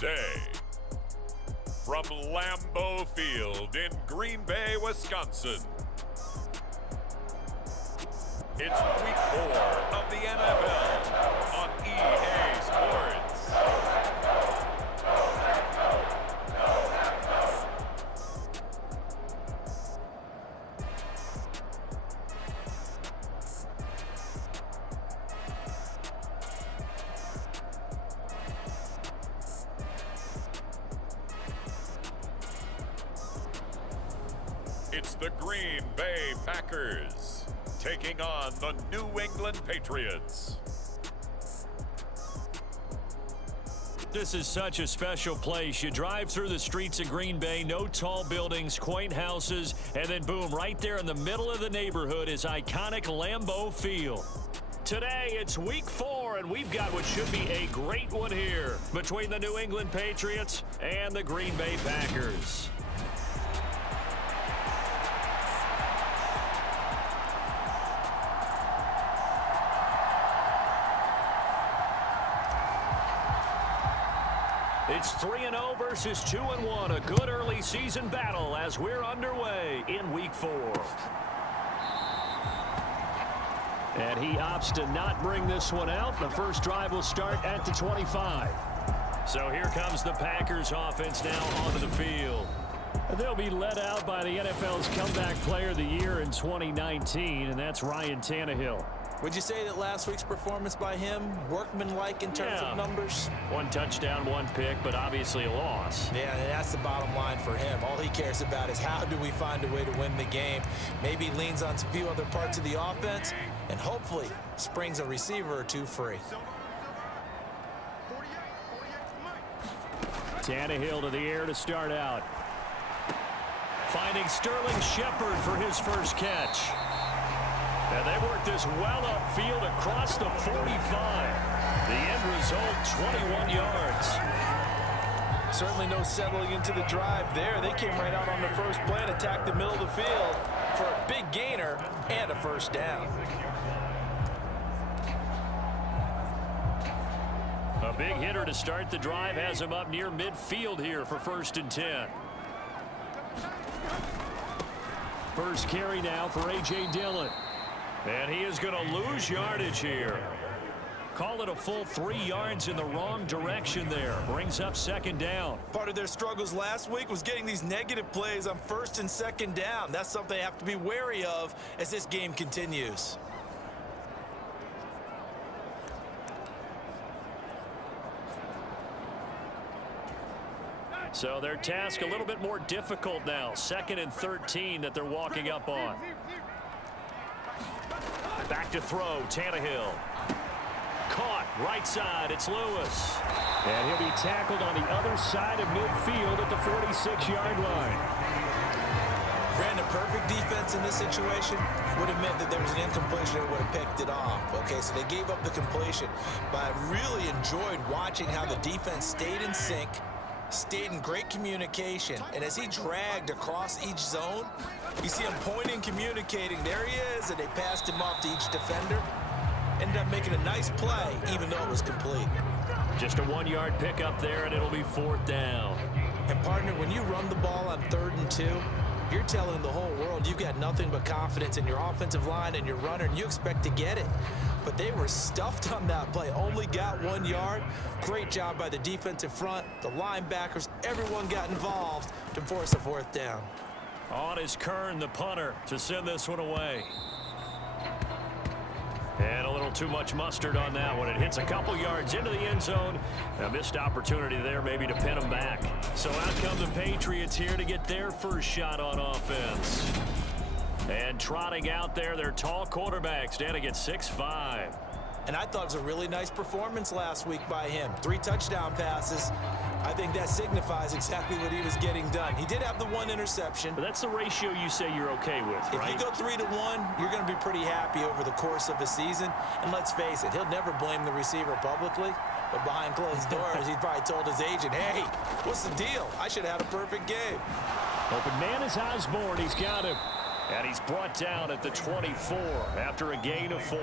day. From Lambeau Field in Green Bay, Wisconsin. It's week 4 of the NFL on EA Sports. It's the Green Bay Packers taking on the New England Patriots. This is such a special place. You drive through the streets of Green Bay, no tall buildings, quaint houses, and then boom, right there in the middle of the neighborhood is iconic Lambeau Field. Today, it's week 4, and we've got what should be a great one here between the New England Patriots and the Green Bay Packers. It's 3-0 versus 2-1, a good early season battle as we're underway in week 4. And he opts to not bring this one out. The first drive will start at the 25. So here comes the Packers offense now onto the field. They'll be led out by the NFL's Comeback Player of the Year in 2019, and that's Ryan Tannehill. Would you say that last week's performance by him, workmanlike in terms of numbers? 1 touchdown, 1 pick, but obviously a loss. Yeah, and that's the bottom line for him. All he cares about is how do we find a way to win the game. Maybe leans on a few other parts of the offense, and hopefully springs a receiver or 2 free. Tannehill to the air to start out. Finding Sterling Shepard for his first catch. And they work this well upfield across the 45. The end result, 21 yards. Certainly no settling into the drive there. They came right out on the first play and attacked the middle of the field for a big gainer and a first down. A big hitter to start the drive has him up near midfield here for 1st and 10. First carry now for A.J. Dillon. And he is going to lose yardage here. Call it a full 3 yards in the wrong direction there. Brings up 2nd down. Part of their struggles last week was getting these negative plays on 1st and 2nd down. That's something they have to be wary of as this game continues. So their task a little bit more difficult now. 2nd and 13 that they're walking up on. Back to throw, Tannehill. Caught, right side, it's Lewis. And he'll be tackled on the other side of midfield at the 46-yard line. Brandon, perfect defense in this situation would have meant that there was an incompletion that would have picked it off. Okay, so they gave up the completion. But I really enjoyed watching how the defense stayed in sync, stayed in great communication, and as he dragged across each zone, you see him pointing, communicating. There he is, and they passed him off to each defender. Ended up making a nice play, even though it was complete. Just a 1-yard pickup there, and it'll be 4th down. And, partner, when you run the ball on 3rd and 2, you're telling the whole world you've got nothing but confidence in your offensive line and your runner, and you expect to get it. But they were stuffed on that play, only got 1 yard. Great job by the defensive front, the linebackers, everyone got involved to force a 4th down. On is Kern, the punter, to send this one away. And a little too much mustard on that one. It hits a couple yards into the end zone. A missed opportunity there maybe to pin them back. So out come the Patriots here to get their first shot on offense. And trotting out there, their tall quarterback standing at 6'5". And I thought it was a really nice performance last week by him. 3 touchdown passes. I think that signifies exactly what he was getting done. He did have the 1 interception. But that's the ratio you say you're okay with, right? If you go 3-1, you're going to be pretty happy over the course of a season. And let's face it, he'll never blame the receiver publicly. But behind closed doors, he's probably told his agent, hey, what's the deal? I should have had a perfect game. Open man is Osborne. He's got him. And he's brought down at the 24 after a gain of 4.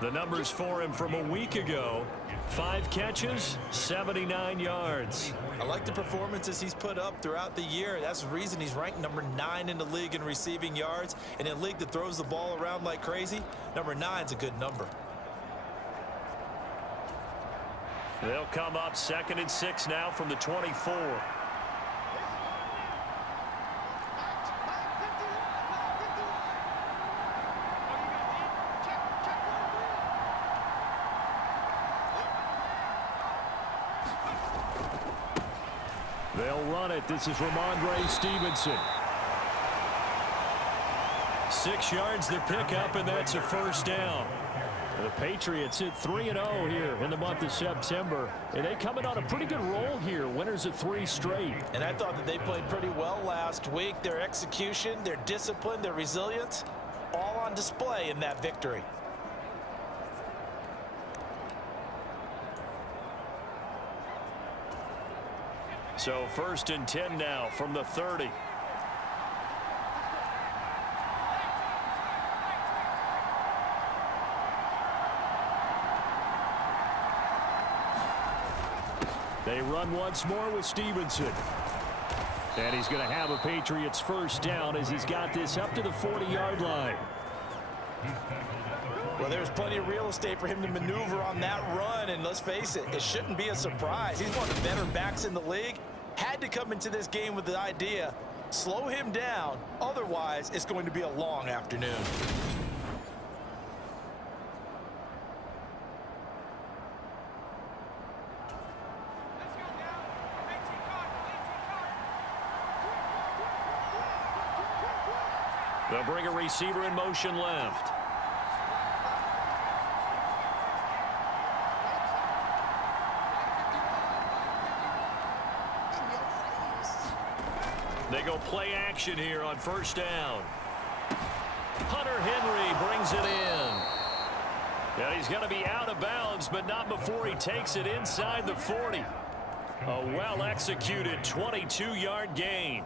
The numbers for him from a week ago: 5 catches, 79 yards. I like the performances he's put up throughout the year. That's the reason he's ranked number 9 in the league in receiving yards. And in a league that throws the ball around like crazy, number 9's a good number. They'll come up 2nd and 6 now from the 24. They'll run it. This is Ramondre Stevenson. 6 yards the pickup, and that's a first down. The Patriots hit 3-0 here in the month of September, and they coming on a pretty good roll here, winners of 3 straight. And I thought that they played pretty well last week. Their execution, their discipline, their resilience, all on display in that victory. So 1st and 10 now from the 30. They run once more with Stevenson. And he's going to have a Patriots first down as he's got this up to the 40-yard line. Well, there's plenty of real estate for him to maneuver on that run, and let's face it, it shouldn't be a surprise. He's one of the better backs in the league. Had to come into this game with the idea, slow him down, otherwise it's going to be a long afternoon. They'll bring a receiver in motion left. They go play action here on first down. Hunter Henry brings it in. And he's going to be out of bounds, but not before he takes it inside the 40. A well-executed 22-yard gain.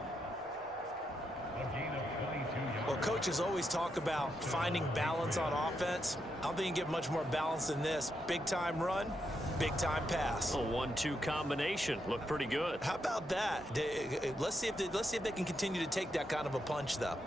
Well, coaches always talk about finding balance on offense. I don't think you can get much more balance than this. Big-time run, big-time pass. A 1-2 combination. Looked pretty good. How about that? Let's see if they can continue to take that kind of a punch, though.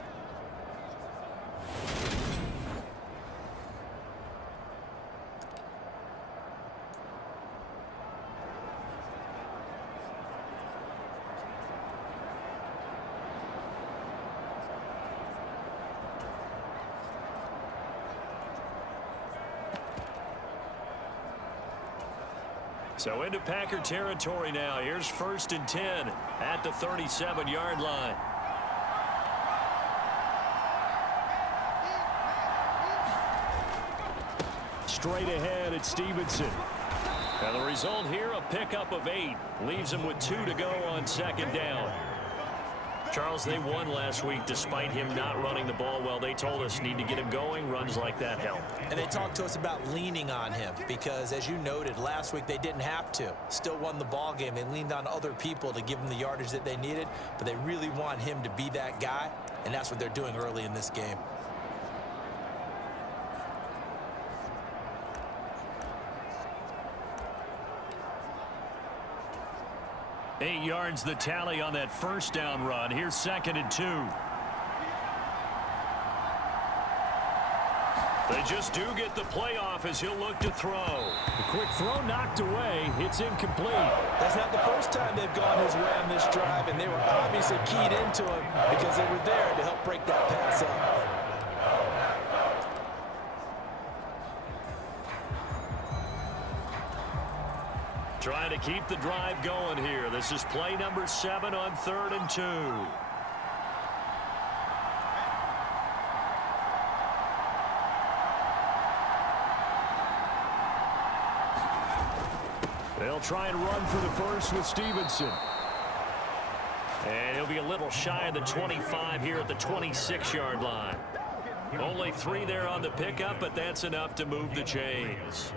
So into Packer territory now. Here's 1st and 10 at the 37-yard line. Straight ahead at Stevenson. And the result here, a pickup of 8. Leaves him with 2 to go on 2nd down. Charles, they won last week despite him not running the ball well. They told us need to get him going. Runs like that help. And they talked to us about leaning on him because, as you noted, last week they didn't have to. Still won the ball game. They leaned on other people to give them the yardage that they needed, but they really want him to be that guy, and that's what they're doing early in this game. Eight yards the tally on that first down run. Here's 2nd and 2. They just do get the playoff as he'll look to throw. The quick throw knocked away. It's incomplete. That's not the first time they've gone his way on this drive, and they were obviously keyed into him because they were there to help break that pass up. Trying to keep the drive going here. This is play number 7 on 3rd and 2. They'll try and run for the first with Stevenson. And he'll be a little shy of the 25 here at the 26-yard line. Only 3 there on the pickup, but that's enough to move the chains.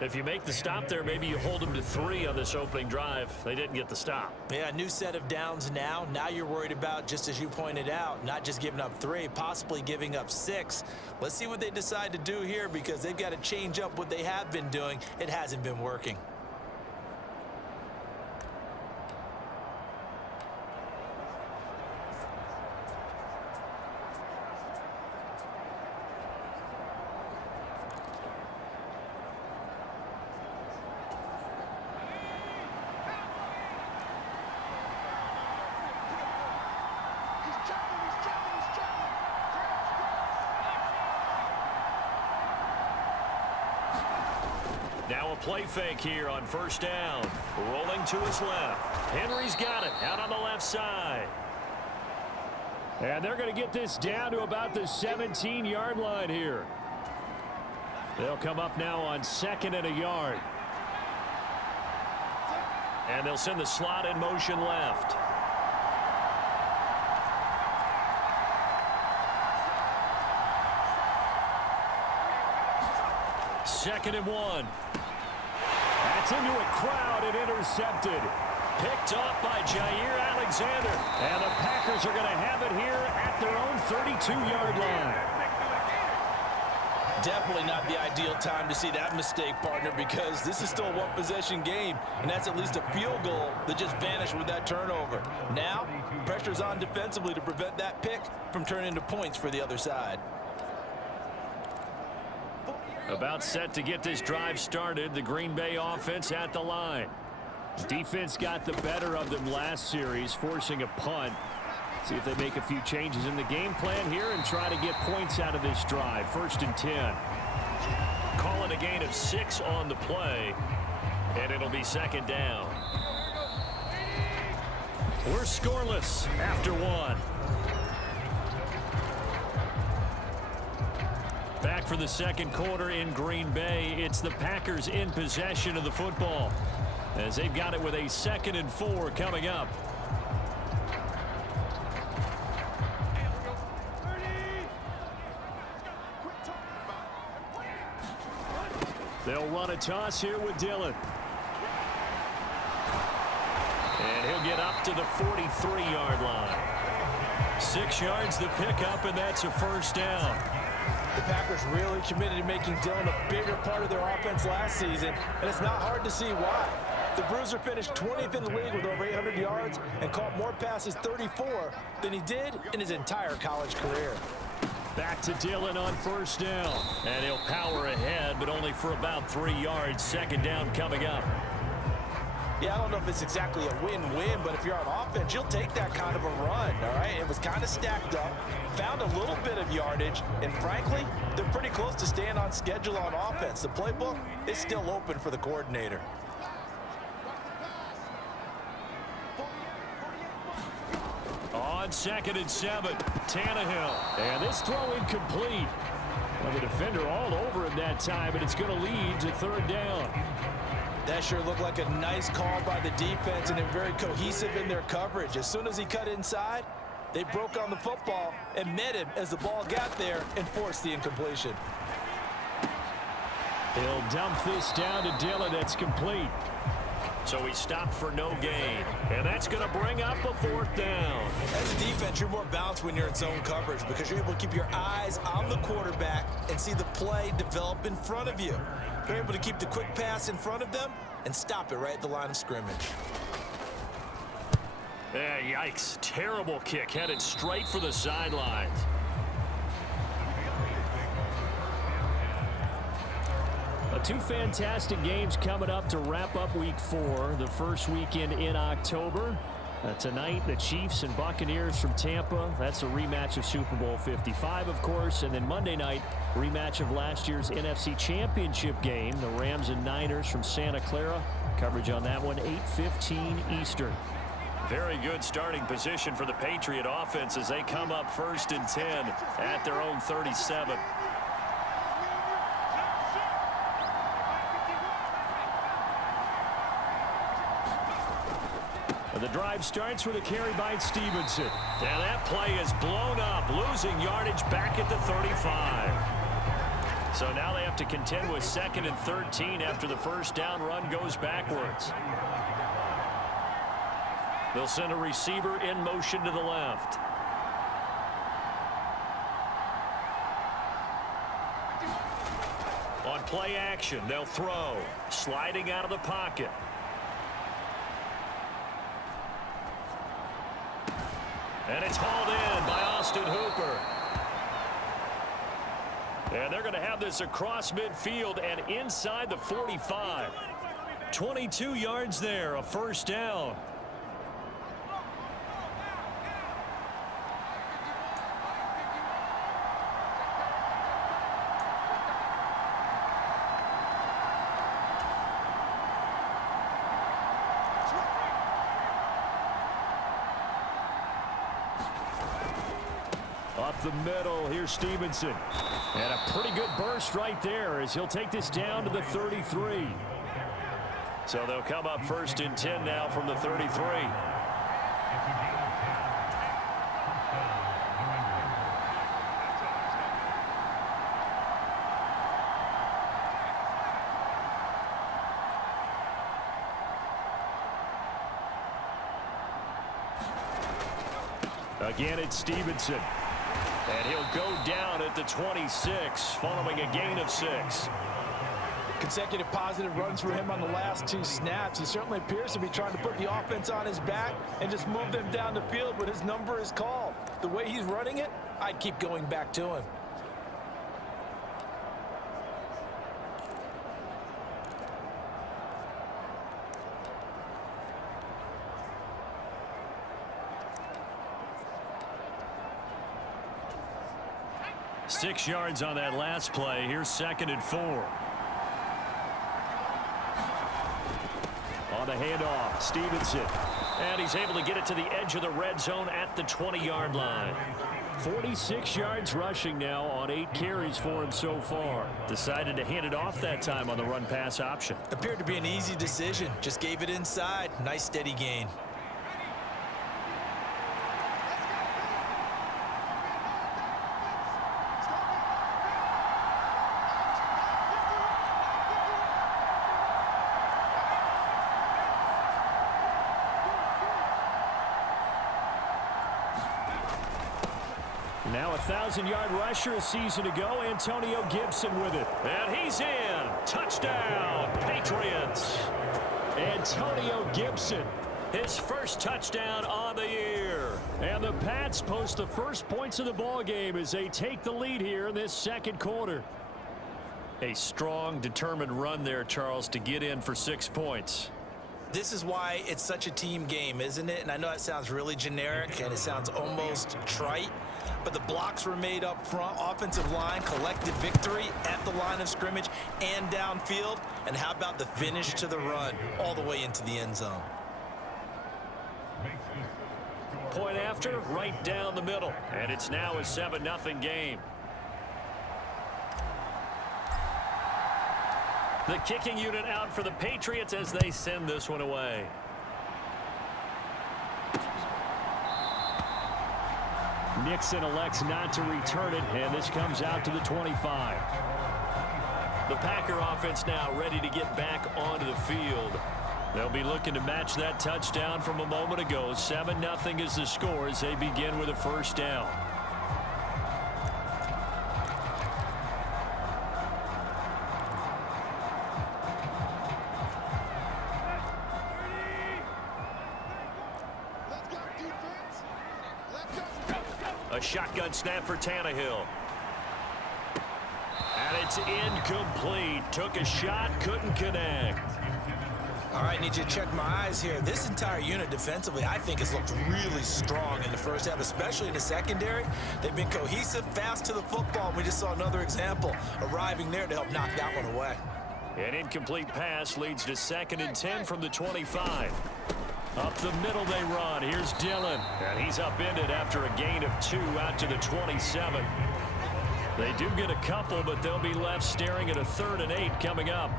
If you make the stop there, maybe you hold them to 3 on this opening drive. They didn't get the stop. Yeah, new set of downs now. Now you're worried about, just as you pointed out, not just giving up 3, possibly giving up 6. Let's see what they decide to do here, because they've got to change up what they have been doing. It hasn't been working. Now a play fake here on first down. Rolling to his left. Henry's got it out on the left side. And they're going to get this down to about the 17-yard line here. They'll come up now on 2nd and a yard. And they'll send the slot in motion left. Second and 1. That's into a crowd and intercepted. Picked off by Jair Alexander. And the Packers are going to have it here at their own 32-yard line. Definitely not the ideal time to see that mistake, partner, because this is still a one-possession game, and that's at least a field goal that just vanished with that turnover. Now, pressure's on defensively to prevent that pick from turning into points for the other side. About set to get this drive started. The Green Bay offense at the line. Defense got the better of them last series, forcing a punt. See if they make a few changes in the game plan here and try to get points out of this drive. 1st and 10. Call it a gain of 6 on the play, and it'll be 2nd down. We're scoreless after 1. Back for the 2nd quarter in Green Bay. It's the Packers in possession of the football, as they've got it with a 2nd and 4 coming up. They'll run a toss here with Dillon. And he'll get up to the 43-yard line. 6 yards the pickup, and that's a 1st down. The Packers really committed to making Dillon a bigger part of their offense last season, and it's not hard to see why. The Bruiser finished 20th in the league with over 800 yards and caught more passes, 34, than he did in his entire college career. Back to Dillon on 1st down. And he'll power ahead, but only for about 3 yards. 2nd down coming up. Yeah, I don't know if it's exactly a win-win, but if you're on offense, you'll take that kind of a run, all right? It was kind of stacked up, found a little bit of yardage, and frankly, they're pretty close to staying on schedule on offense. The playbook is still open for the coordinator. On 2nd and 7, Tannehill. And this throw incomplete. Well, the defender all over him that time, and it's going to lead to 3rd down. That sure looked like a nice call by the defense, and they're very cohesive in their coverage. As soon as he cut inside, they broke on the football and met him as the ball got there and forced the incompletion. He'll dump this down to Dillon. It's complete. So he stopped for no gain. And that's going to bring up a 4th down. As a defense, you're more balanced when you're in zone coverage because you're able to keep your eyes on the quarterback and see the play develop in front of you. You're able to keep the quick pass in front of them and stop it right at the line of scrimmage. Yikes. Terrible kick headed straight for the sidelines. Two fantastic games coming up to wrap up week 4, the first weekend in October. Tonight, the Chiefs and Buccaneers from Tampa. That's a rematch of Super Bowl 55, of course. And then Monday night, rematch of last year's NFC Championship game, the Rams and Niners from Santa Clara. Coverage on that one, 8:15 Eastern. Very good starting position for the Patriot offense as they come up 1st and 10 at their own 37. The drive starts with a carry by Stevenson. And that play is blown up, losing yardage back at the 35. So now they have to contend with 2nd and 13 after the first down run goes backwards. They'll send a receiver in motion to the left. On play action, they'll throw. Sliding out of the pocket. And it's hauled in by Austin Hooper. And they're going to have this across midfield and inside the 45. 22 yards there, a first down. Up the middle, here's Stevenson. And a pretty good burst right there as he'll take this down to the 33. So they'll come up 1st and 10 now from the 33. Again, it's Stevenson. And he'll go down at the 26 following a gain of 6. Consecutive positive runs for him on the last 2 snaps. He certainly appears to be trying to put the offense on his back and just move them down the field when his number is called. The way he's running it, I'd keep going back to him. Six yards on that last play. Here's 2nd and 4. On the handoff, Stevenson. And he's able to get it to the edge of the red zone at the 20-yard line. 46 yards rushing now on 8 carries for him so far. Decided to hand it off that time on the run-pass option. Appeared to be an easy decision. Just gave it inside. Nice steady gain. Now a 1,000-yard rusher a season ago, Antonio Gibson with it. And he's in. Touchdown, Patriots. Antonio Gibson, his first touchdown on the year. And the Pats post the first points of the ball game as they take the lead here in this 2nd quarter. A strong, determined run there, Charles, to get in for 6 points. This is why it's such a team game, isn't it? And I know it sounds really generic and it sounds almost trite, but the blocks were made up front. Offensive line collected victory at the line of scrimmage and downfield. And how about the finish to the run all the way into the end zone? Point after, right down the middle. And it's now a 7-0 game. The kicking unit out for the Patriots as they send this one away. Nixon elects not to return it, and this comes out to the 25. The Packer offense now ready to get back onto the field. They'll be looking to match that touchdown from a moment ago. 7-0 is the score as they begin with a first down. A shotgun snap for Tannehill. And it's incomplete. Took a shot, couldn't connect. All right, need you to check my eyes here. This entire unit defensively, I think, has looked really strong in the first half, especially in the secondary. They've been cohesive, fast to the football. We just saw another example arriving there to help knock that one away. An incomplete pass leads to 2nd and 10 from the 25. Up the middle they run. Here's Dillon. And he's upended after a gain of 2 out to the 27. They do get a couple, but they'll be left staring at a 3rd and 8 coming up.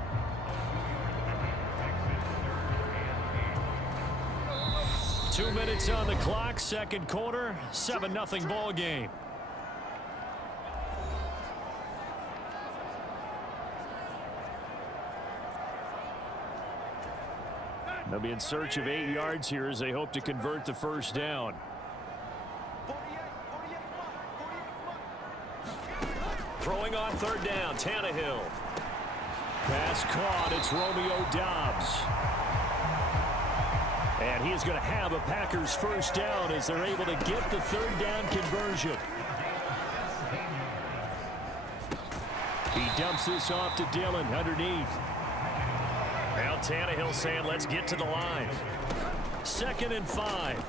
Two minutes on the clock, 2nd quarter, 7-0 ball game. They'll be in search of 8 yards here as they hope to convert the first down. Throwing on third down, Tannehill. Pass caught, it's Romeo Doubs. And he is going to have a Packers first down as they're able to get the third down conversion. He dumps this off to Dillon underneath. Now Tannehill saying, let's get to the line. 2nd and 5.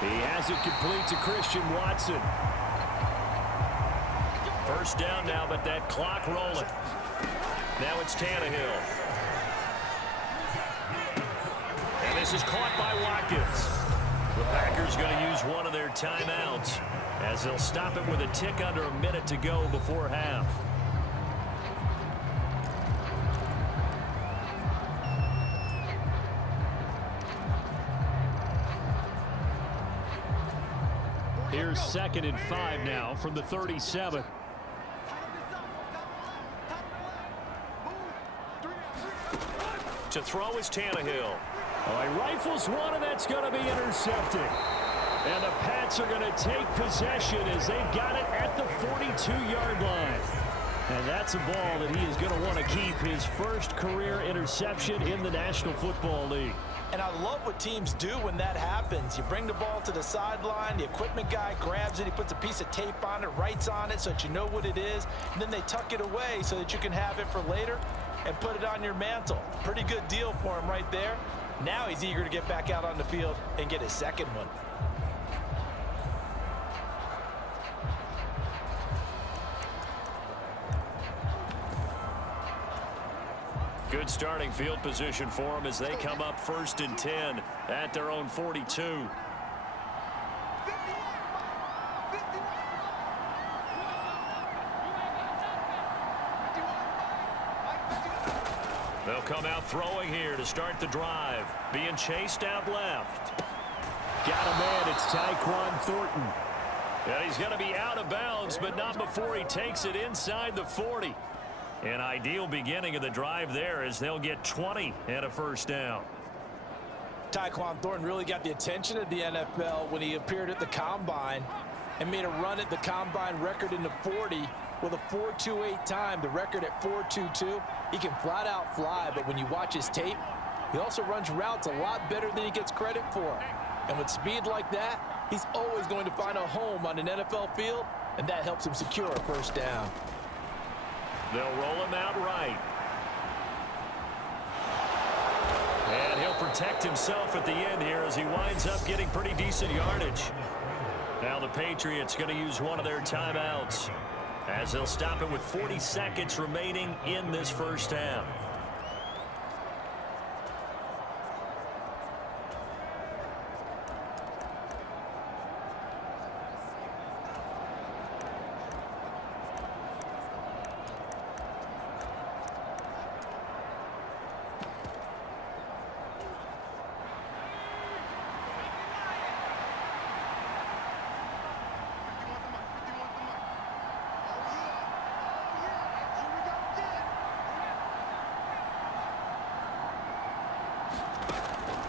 He has it complete to Christian Watson. First down now, but that clock rolling. Now it's Tannehill. And this is caught by Watkins. The Packers going to use one of their timeouts as they'll stop it with a tick under a minute to go before half. Here's 2nd and 5 now from the 37. To throw is Tannehill. Oh, he rifles one, and that's going to be intercepted. And the Pats are going to take possession as they've got it at the 42-yard line. And that's a ball that he is going to want to keep, his first career interception in the National Football League. And I love what teams do when that happens. You bring the ball to the sideline, the equipment guy grabs it, he puts a piece of tape on it, writes on it so that you know what it is, and then they tuck it away so that you can have it for later and put it on your mantle. Pretty good deal for him right there. Now he's eager to get back out on the field and get his second one. Good starting field position for them as they come up 1st and 10 at their own 42. They'll come out throwing here to start the drive. Being chased out left. Got a man, it's Tyquan Thornton. And he's going to be out of bounds, but not before he takes it inside the 40. An ideal beginning of the drive there as they'll get 20 and a first down. Tyquan Thornton really got the attention of the NFL when he appeared at the Combine and made a run at the Combine record in the 40 with a 4.28 time, the record at 4.22. He can flat out fly, but when you watch his tape, he also runs routes a lot better than he gets credit for. And with speed like that, he's always going to find a home on an NFL field, and that helps him secure a first down. They'll roll him out right. And he'll protect himself at the end here as he winds up getting pretty decent yardage. Now the Patriots going to use one of their timeouts as they'll stop it with 40 seconds remaining in this first half.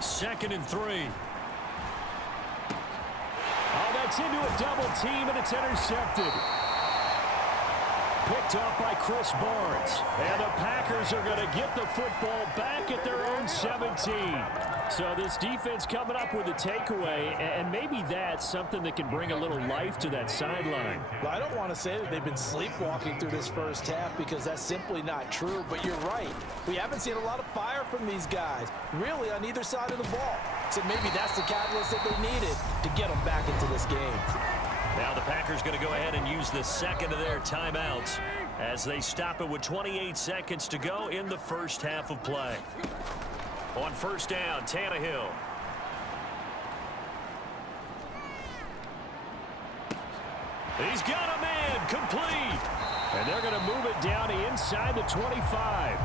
Second and 3. Oh, that's into a double team, and it's intercepted. Picked off by Chris Barnes. And the Packers are going to get the football back at their own 17. So this defense coming up with a takeaway, and maybe that's something that can bring a little life to that sideline. Well, I don't want to say that they've been sleepwalking through this first half because that's simply not true, but you're right. We haven't seen a lot of fire from these guys, really on either side of the ball. So maybe that's the catalyst that they needed to get them back into this game. Now the Packers going to go ahead and use the second of their timeouts as they stop it with 28 seconds to go in the first half of play. On first down, Tannehill. He's got a man, complete. And they're going to move it down to inside the 25.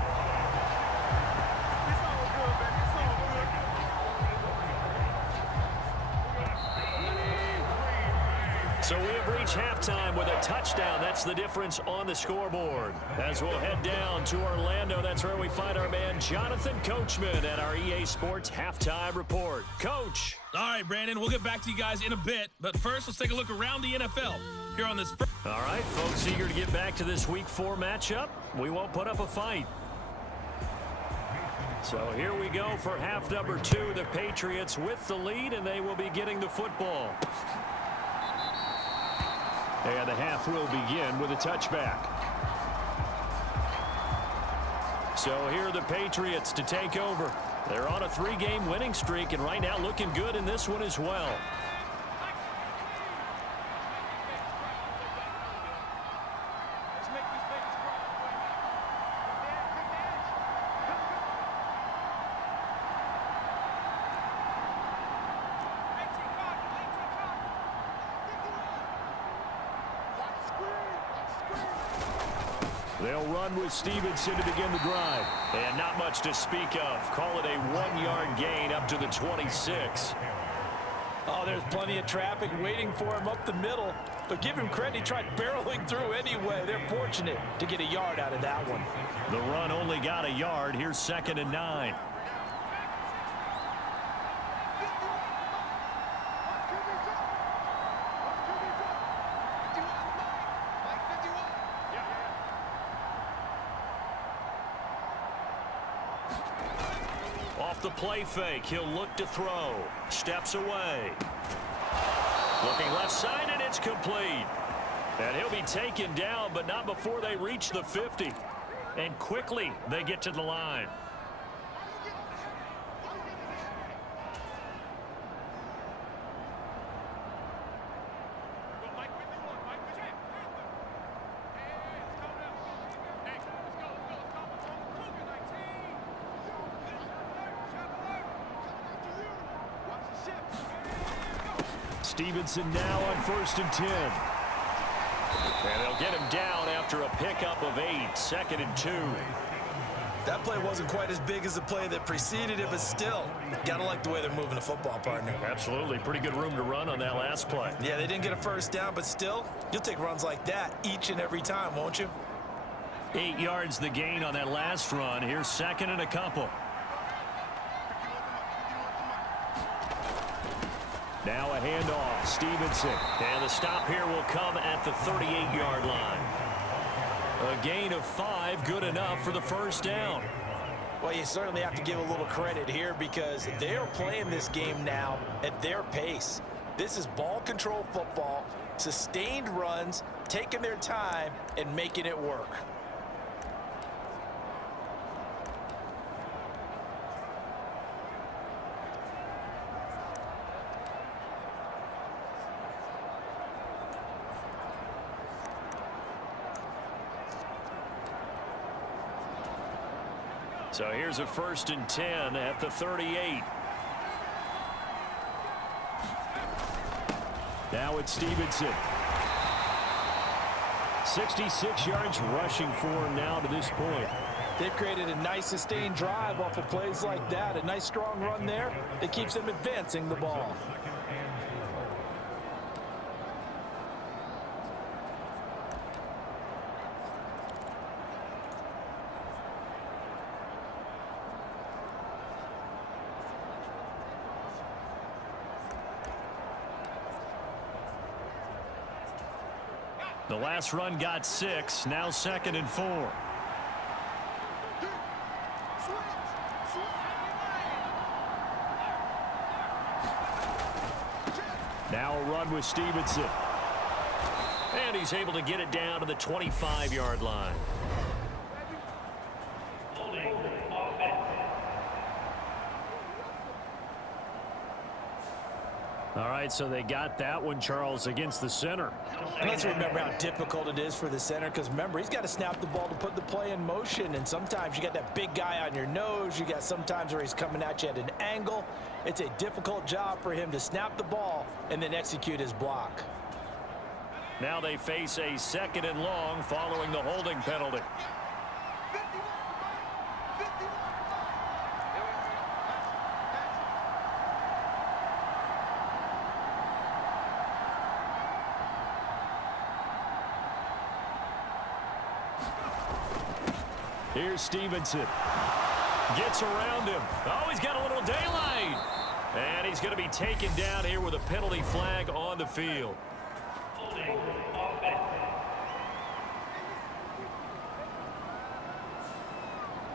So we have reached halftime with a touchdown. That's the difference on the scoreboard. As we'll head down to Orlando, that's where we find our man Jonathan Coachman at our EA Sports Halftime Report. Coach. All right, Brandon, we'll get back to you guys in a bit. But first, let's take a look around the NFL here on this first. All right, folks, eager to get back to this Week 4 matchup. We won't put up a fight. So here we go for half number 2. The Patriots with the lead, and they will be getting the football. And the half will begin with a touchback. So here are the Patriots to take over. They're on a 3-game winning streak, and right now looking good in this one as well. They'll run with Stevenson to begin the drive. And not much to speak of. Call it a 1-yard gain up to the 26. Oh, there's plenty of traffic waiting for him up the middle. But give him credit, he tried barreling through anyway. They're fortunate to get a yard out of that one. The run only got a yard. Here's 2nd and 9. Off the play fake, he'll look to throw. Steps away. Looking left side, and it's complete. And he'll be taken down, but not before they reach the 50. And quickly, they get to the line. Stevenson now on 1st and 10. And they'll get him down after a pickup of 8. 2nd and 2. That play wasn't quite as big as the play that preceded it, but still, gotta like the way they're moving the football, partner. Absolutely. Pretty good room to run on that last play. Yeah, they didn't get a first down, but still, you'll take runs like that each and every time, won't you? 8 yards the gain on that last run. Here's 2nd and a couple. Now a handoff, Stevenson. And the stop here will come at the 38-yard line. A gain of 5, good enough for the first down. Well, you certainly have to give a little credit here because they're playing this game now at their pace. This is ball control football, sustained runs, taking their time, and making it work. So here's a 1st and 10 at the 38. Now it's Stevenson. 66 yards rushing for him now to this point. They've created a nice sustained drive off of plays like that. A nice strong run there that keeps them advancing the ball. The last run got 6. Now 2nd and 4. Now a run with Stevenson. And he's able to get it down to the 25-yard line. All right, so they got that one, Charles, against the center. And let's remember how difficult it is for the center because, remember, he's got to snap the ball to put the play in motion. And sometimes you got that big guy on your nose. You got sometimes where he's coming at you at an angle. It's a difficult job for him to snap the ball and then execute his block. Now they face a 2nd and long following the holding penalty. Here's Stevenson. Gets around him. Oh, he's got a little daylight. And he's going to be taken down here with a penalty flag on the field.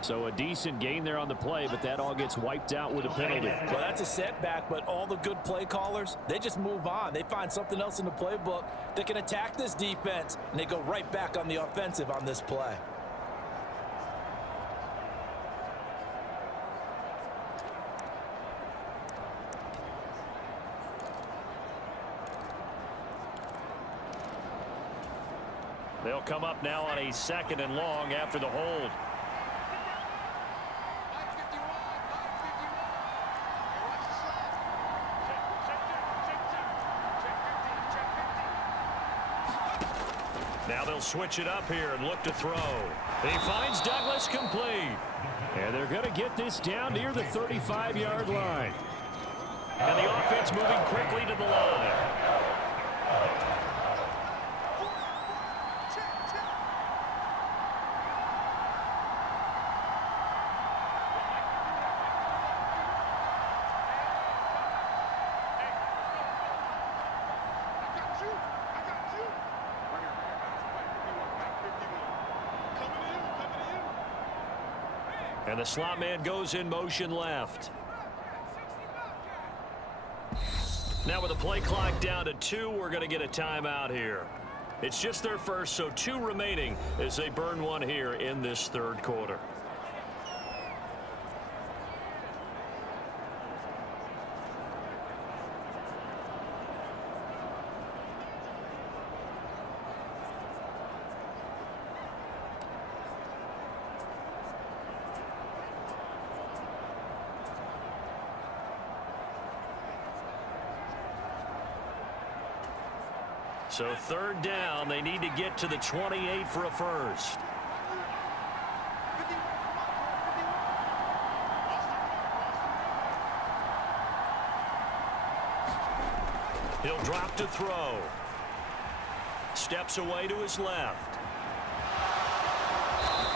So a decent gain there on the play, but that all gets wiped out with a penalty. Well, that's a setback, but all the good play callers, they just move on. They find something else in the playbook that can attack this defense, and they go right back on the offensive on this play. They'll come up now on a 2nd and long after the hold. Now they'll switch it up here and look to throw. He finds Douglas complete. And they're going to get this down near the 35-yard line. And the offense moving quickly to the line. And the slot man goes in motion left. Now with the play clock down to 2, we're going to get a timeout here. It's just their first, so 2 remaining as they burn one here in this 3rd quarter. So 3rd down, they need to get to the 28 for a first. He'll drop to throw. Steps away to his left.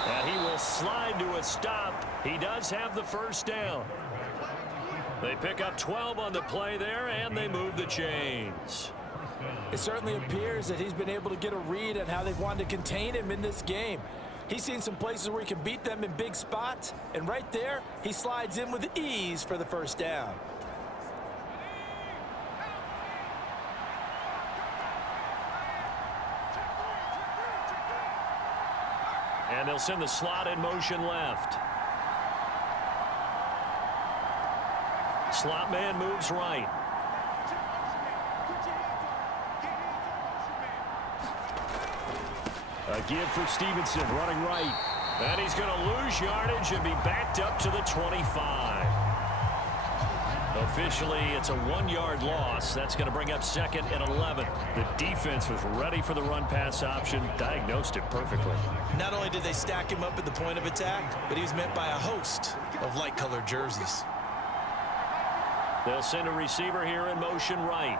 And he will slide to a stop. He does have the first down. They pick up 12 on the play there, and they move the chains. It certainly appears that he's been able to get a read on how they've wanted to contain him in this game. He's seen some places where he can beat them in big spots, and right there, he slides in with ease for the first down. And they'll send the slot in motion left. Slot man moves right. A give for Stevenson running right. And he's going to lose yardage and be backed up to the 25. Officially, it's a 1-yard loss. That's going to bring up 2nd and 11. The defense was ready for the run-pass option, diagnosed it perfectly. Not only did they stack him up at the point of attack, but he was met by a host of light-colored jerseys. They'll send a receiver here in motion right.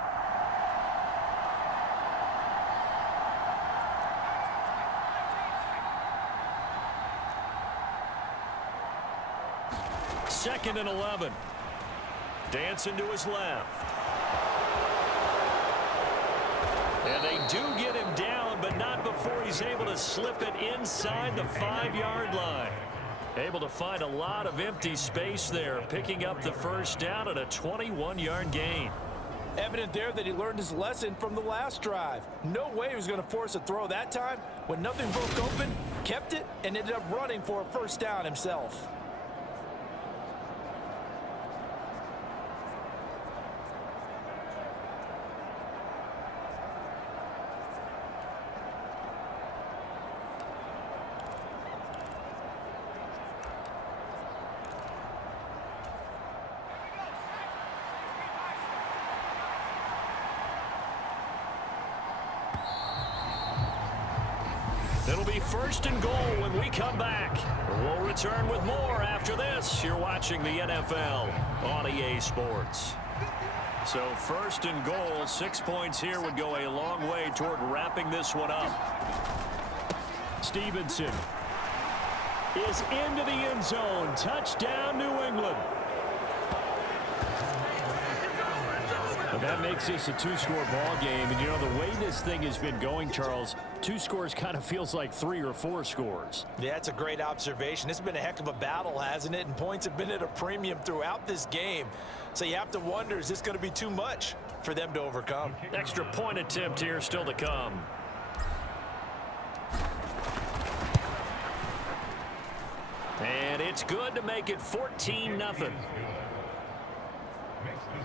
Second and 11. Dancing to his left. And they do get him down, but not before he's able to slip it inside the 5-yard line. Able to find a lot of empty space there, picking up the first down at a 21-yard gain. Evident there that he learned his lesson from the last drive. No way he was going to force a throw that time. When nothing broke open, kept it, and ended up running for a first down himself. It'll be 1st and goal when we come back. We'll return with more after this. You're watching the NFL on EA Sports. So 1st and goal, 6 points here would go a long way toward wrapping this one up. Stevenson. is into the end zone. Touchdown, New England. But that makes this a two-score ball game. And, you know, the way this thing has been going, Charles, 2 scores kind of feels like 3 or 4 scores. Yeah, that's a great observation. It's been a heck of a battle, hasn't it? And points have been at a premium throughout this game. So you have to wonder, is this going to be too much for them to overcome? Extra point attempt here still to come. And it's good to make it 14-0.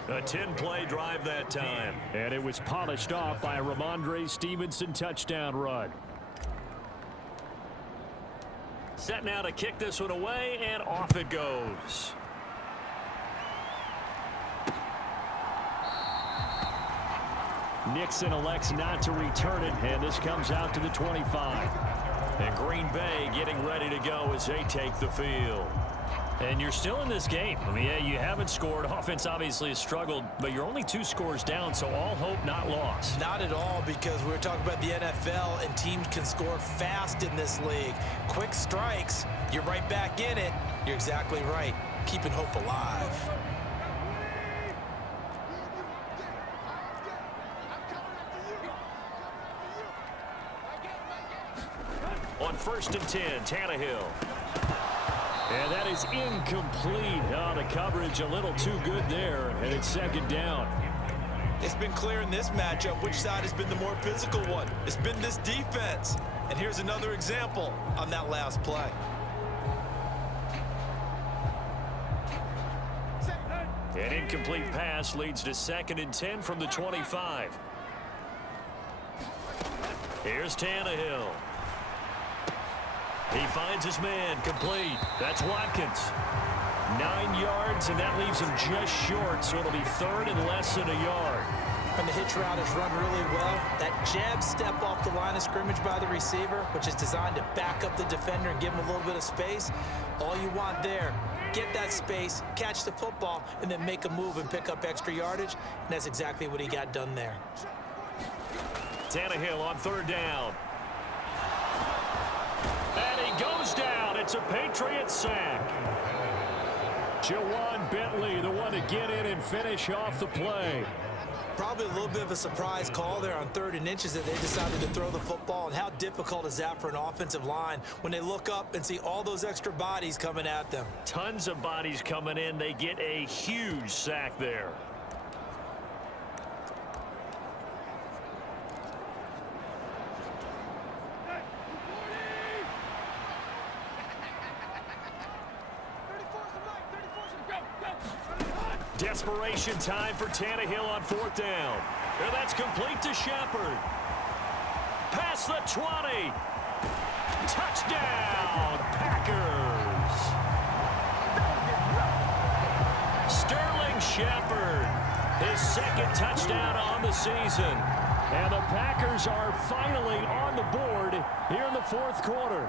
A 10-play drive that time. And it was polished off by a Ramondre Stevenson touchdown run. Set now to kick this one away, and off it goes. Nixon elects not to return it, and this comes out to the 25. And Green Bay getting ready to go as they take the field. And you're still in this game. I mean, yeah, you haven't scored. Offense obviously has struggled, but you're only 2 scores down, so all hope not lost. Not at all, because we're talking about the NFL, and teams can score fast in this league. Quick strikes, you're right back in it. You're exactly right. Keeping hope alive. On 1st and 10, Tannehill. And that is incomplete. Oh, the coverage a little too good there, and it's 2nd down. It's been clear in this matchup which side has been the more physical one. It's been this defense. And here's another example on that last play. An incomplete pass leads to 2nd and 10 from the 25. Here's Tannehill. He finds his man, complete. That's Watkins. 9 yards, and that leaves him just short, so it'll be 3rd and less than a yard. And the hitch route is run really well. That jab step off the line of scrimmage by the receiver, which is designed to back up the defender and give him a little bit of space. All you want there, get that space, catch the football, and then make a move and pick up extra yardage. And that's exactly what he got done there. Tannehill on 3rd down. And he goes down. It's a Patriots sack. Jawan Bentley, the one to get in and finish off the play. Probably a little bit of a surprise call there on 3rd and inches that they decided to throw the football. And how difficult is that for an offensive line when they look up and see all those extra bodies coming at them? Tons of bodies coming in. They get a huge sack there. Desperation time for Tannehill on 4th down. And that's complete to Shepard. Past the 20. Touchdown, Packers. Sterling Shepard, his 2nd touchdown on the season. And the Packers are finally on the board here in the 4th quarter.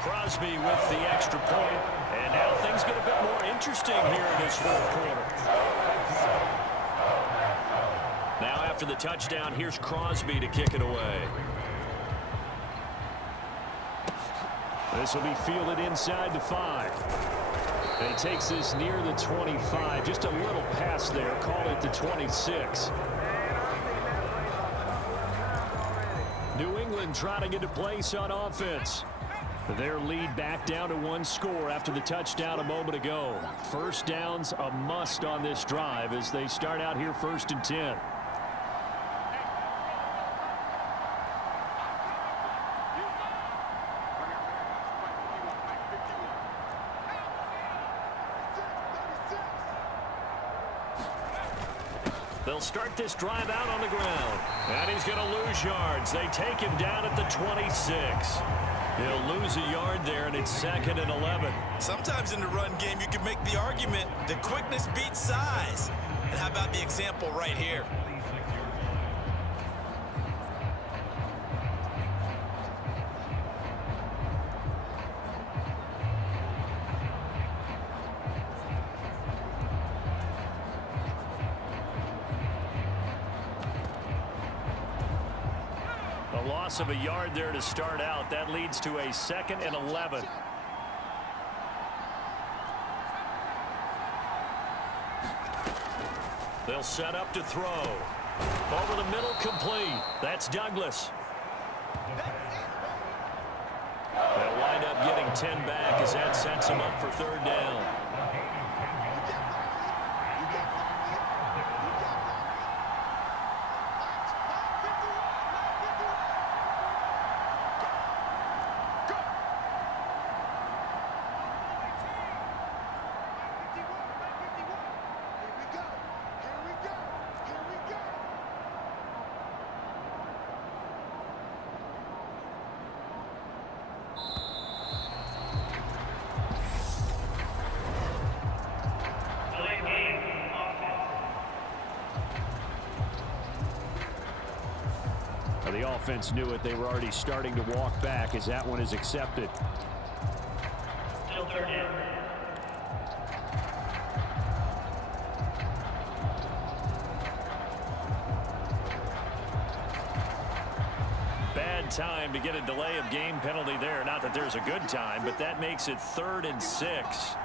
Crosby with the extra point. And now things get a bit more interesting here in this 4th quarter. Now after the touchdown, here's Crosby to kick it away. This will be fielded inside the 5. And he takes this near the 25. Just a little pass there. Call it the 26. New England trying to get a place on offense. Their lead back down to 1 score after the touchdown a moment ago. 1st down's a must on this drive as they start out here 1st and 10. They'll start this drive out on the ground. And he's going to lose yards. They take him down at the 26. He'll lose a yard there, and it's 2nd and 11. Sometimes in the run game, you can make the argument that quickness beats size. And how about the example right here? A loss loss of a yard there to start out. That leads to a 2nd and 11. They'll set up to throw. Over the middle, complete. That's Douglas. They'll wind up getting 10 back as that sets them up for 3rd down. The offense knew it. They were already starting to walk back as that one is accepted. Still 3rd down. Bad time to get a delay of game penalty there. Not that there's a good time, but that makes it 3rd and 6.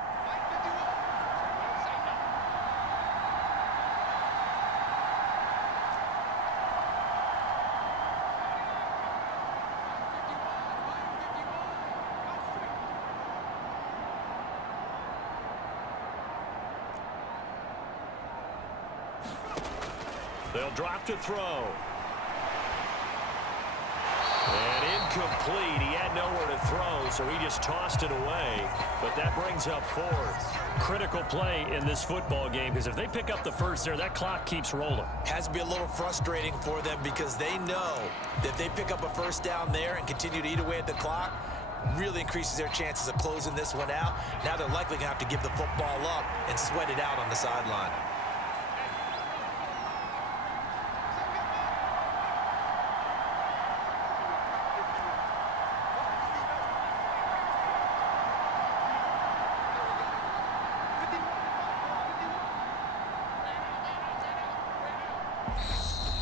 They'll drop to throw. And incomplete. He had nowhere to throw, so he just tossed it away. But that brings up 4th. Critical play in this football game, because if they pick up the first there, that clock keeps rolling. Has to be a little frustrating for them because they know that if they pick up a first down there and continue to eat away at the clock, really increases their chances of closing this one out. Now they're likely going to have to give the football up and sweat it out on the sideline.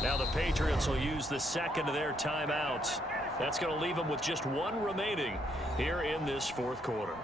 Now the Patriots will use the 2nd of their timeouts. That's going to leave them with just 1 remaining here in this 4th quarter.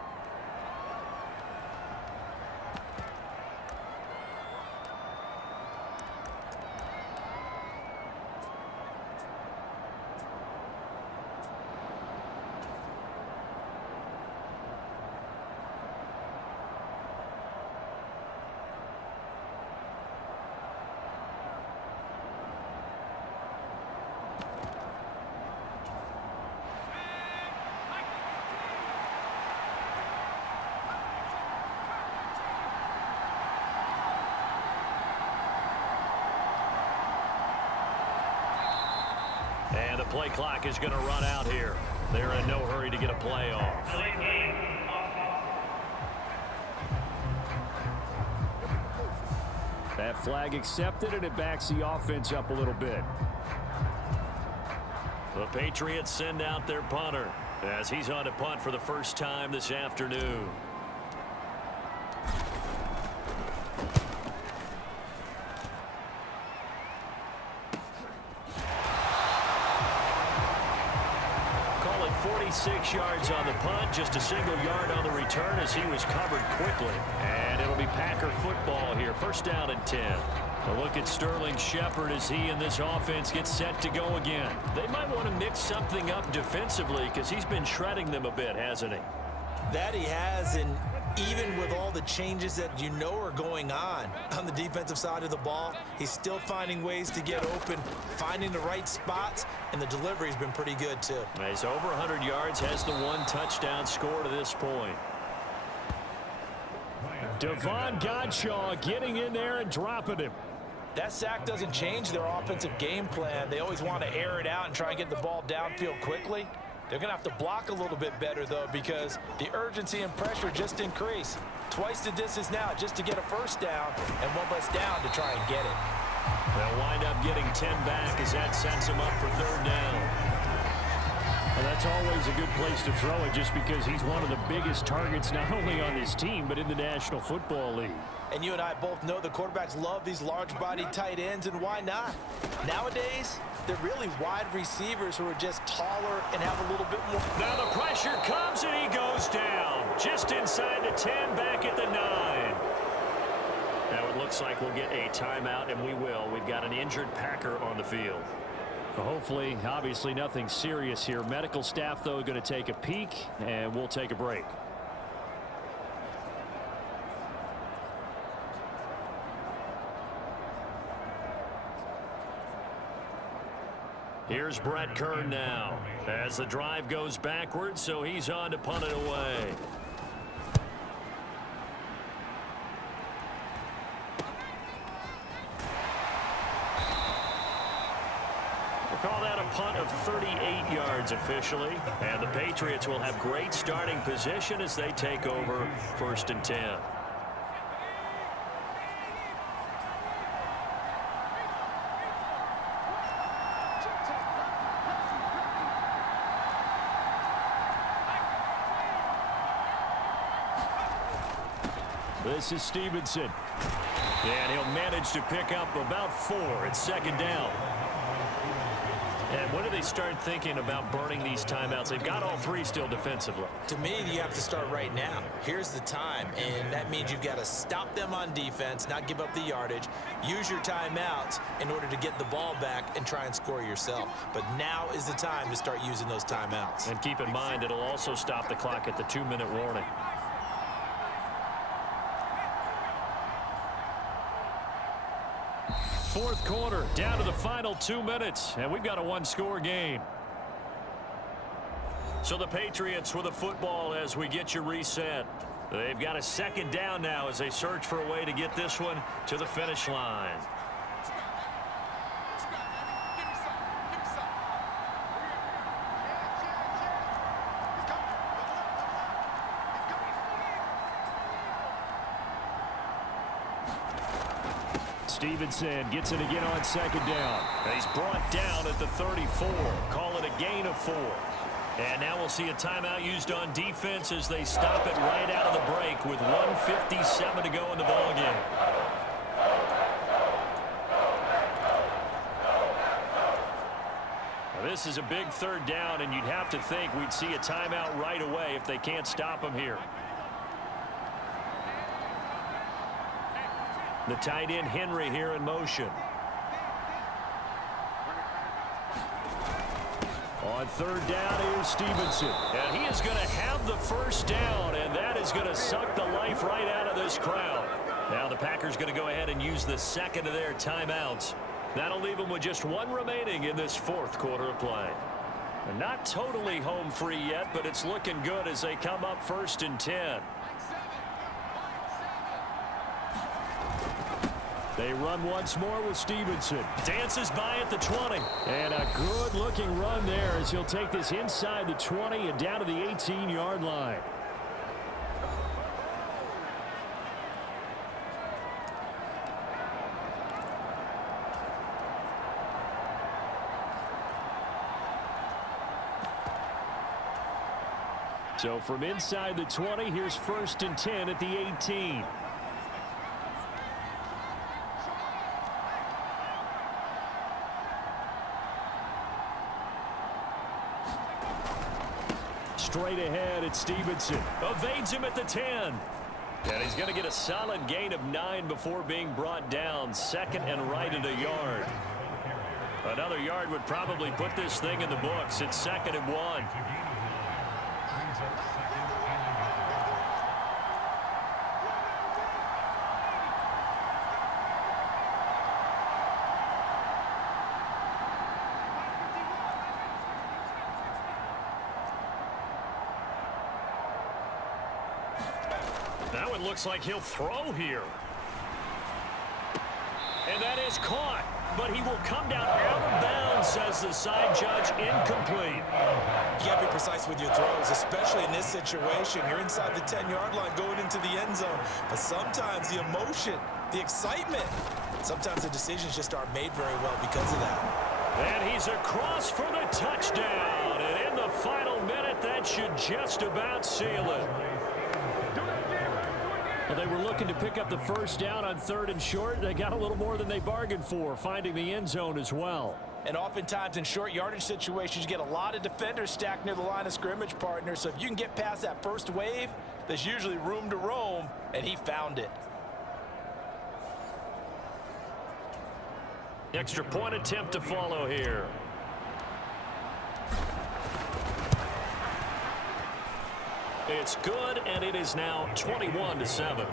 And the play clock is going to run out here. They're in no hurry to get a play off. That flag accepted, and it backs the offense up a little bit. The Patriots send out their punter as he's on to punt for the first time this afternoon. Call it 46 yards on the punt, just a single yard on the return as he was covered quickly. And it'll be Packer football here, 1st down and 10. A look at Sterling Shepard as he and this offense get set to go again. They might want to mix something up defensively because he's been shredding them a bit, hasn't he? That he has, and even with all the changes that you know are going on the defensive side of the ball, he's still finding ways to get open, finding the right spots, and the delivery's been pretty good too. He's over 100 yards, has the 1 touchdown score to this point. Devon Godshaw getting in there and dropping him. That sack doesn't change their offensive game plan. They always want to air it out and try and get the ball downfield quickly. They're going to have to block a little bit better, though, because the urgency and pressure just increase. Twice the distance now just to get a first down and 1 less down to try and get it. They'll wind up getting 10 back as that sets them up for 3rd down. Well, that That's always a good place to throw it just because he's one of the biggest targets not only on his team but in the National Football League. And you and I both know the quarterbacks love these large-bodied tight ends, and why not? Nowadays, they're really wide receivers who are just taller and have a little bit more. Now the pressure comes and he goes down. Just inside the 10, back at the 9. Now it looks like we'll get a timeout, and we will. We've got an injured Packer on the field. Hopefully, obviously nothing serious here. Medical staff, though, going to take a peek, and we'll take a break. Here's Brett Kern now as the drive goes backwards, so he's on to punt it away. We'll call that a punt of 38 yards officially, and the Patriots will have great starting position as they take over 1st and 10. This is Stevenson. And he'll manage to pick up about 4. It's 2nd down. And when do they start thinking about burning these timeouts? They've got all 3 still defensively. To me, you have to start right now. Here's the time, and that means you've got to stop them on defense, not give up the yardage, use your timeouts in order to get the ball back and try and score yourself. But now is the time to start using those timeouts. And keep in mind, it'll also stop the clock at the 2-minute warning. Fourth quarter, down to the final 2 minutes, and we've got a 1-score game. So the Patriots with the football as we get you reset. They've got a 2nd down now as they search for a way to get this one to the finish line. Stevenson gets it again on 2nd down. And he's brought down at the 34. Call it a gain of 4. And now we'll see a timeout used on defense as they stop it right out of the break with 1:57 to go in the ballgame. This is a big 3rd down, and you'd have to think we'd see a timeout right away if they can't stop him here. The tight end Henry here in motion. On 3rd down, here's Stevenson. And he is going to have the 1st down, and that is going to suck the life right out of this crowd. Now the Packers going to go ahead and use the 2nd of their timeouts. That'll leave them with just 1 remaining in this 4th quarter of play. And not totally home free yet, but it's looking good as they come up 1st and 10. They run once more with Stevenson. Dances by at the 20. And a good-looking run there as he'll take this inside the 20 and down to the 18-yard line. So from inside the 20, here's 1st and 10 at the 18. Straight ahead, it's Stevenson. Evades him at the 10. And he's going to get a solid gain of 9 before being brought down. 2nd and right at a yard. Another yard would probably put this thing in the books. It's 2nd and 1. Now it looks like he'll throw here. And that is caught. But he will come down out of bounds, says the side judge. Incomplete. You got to be precise with your throws, especially in this situation. You're inside the 10-yard line going into the end zone. But sometimes the emotion, the excitement, sometimes the decisions just aren't made very well because of that. And he's across for the touchdown. And in the the final minute, that should just about seal it. Well, they were looking to pick up the first down on 3rd and short. They got a little more than they bargained for, finding the end zone as well. And oftentimes in short yardage situations, you get a lot of defenders stacked near the line of scrimmage, partner. So if you can get past that first wave, there's usually room to roam, and he found it. Extra point attempt to follow here. It's good, and it is now 21-7.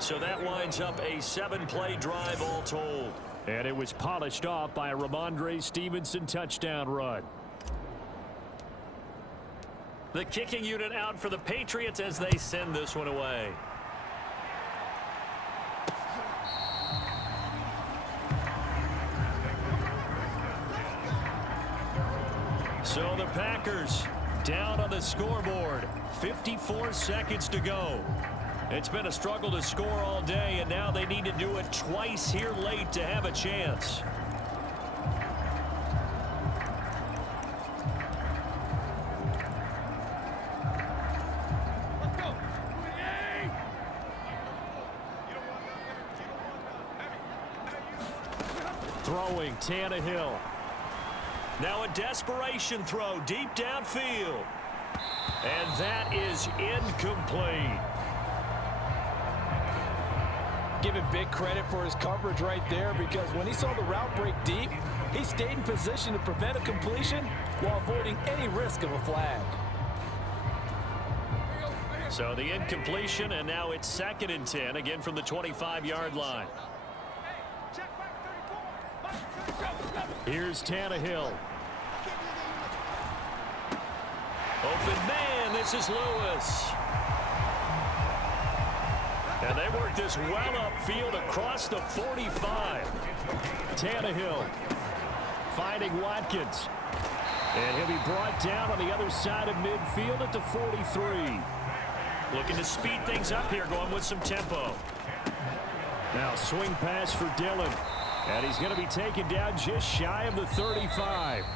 So that winds up a 7-play drive all told. And it was polished off by a Ramondre Stevenson touchdown run. The kicking unit out for the Patriots as they send this one away. So the Packers down on the scoreboard. 54 seconds to go. It's been a struggle to score all day, and now they need to do it twice here late to have a chance. Throwing Tannehill. Now a desperation throw deep downfield. And that is incomplete. Give him big credit for his coverage right there, because when he saw the route break deep, he stayed in position to prevent a completion while avoiding any risk of a flag. So the incompletion, and now it's 2nd and 10, again from the 25-yard line. Here's Tannehill. Open man, this is Lewis. And they work this well upfield across the 45. Tannehill finding Watkins. And he'll be brought down on the other side of midfield at the 43. Looking to speed things up here, going with some tempo. Now swing pass for Dillon. And he's going to be taken down just shy of the 35.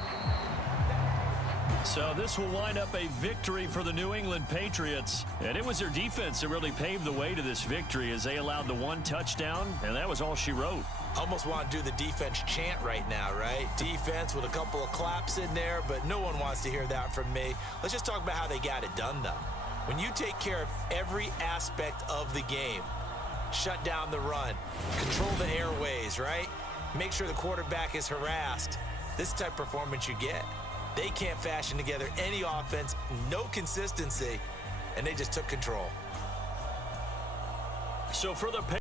So this will wind up a victory for the New England Patriots. And it was their defense that really paved the way to this victory as they allowed the 1 touchdown, and that was all she wrote. Almost want to do the defense chant right now, right? Defense with a couple of claps in there, but no one wants to hear that from me. Let's just talk about how they got it done, though. When you take care of every aspect of the game, shut down the run, control the airways, right? Make sure the quarterback is harassed. This type of performance you get. They can't fashion together any offense, no consistency, and they just took control. So for the